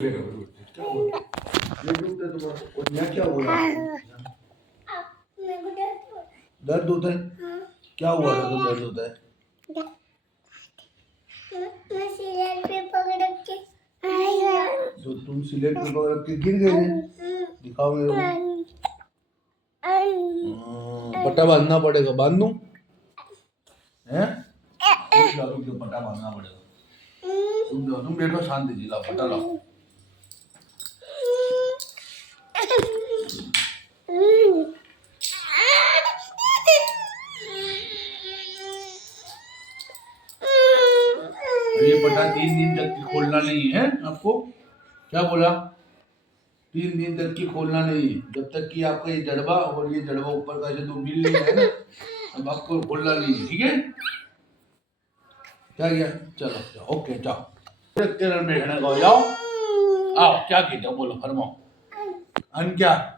क्या हुआ? दर्द होता है? क्या हुआ था तो दर्द होता है? तो तुम सिलेट पे पकड़ के गिर गए थे? दिखाओ मेरे को। पट्टा बांधना पड़ेगा, बांध दूं? हैं? पट्टा बांधना पड़ेगा। तुम बैठो शांति जी, लाओ पट्टा लाओ। ये पट्टा 3 दिन तक खोलना नहीं है आपको। क्या बोला? 3 दिन तक की खोलना नहीं है, जब तक कि आपका ये जड़बा और ये जड़बा ऊपर का जो 2 मिल नहीं है ना, अब आपको खोलना नहीं है, ठीक है? क्या गया? चलो ओके जाओ। बैठने को जाओ। आओ, क्या कहते हो बोलो, फरमाओ। अन क्या?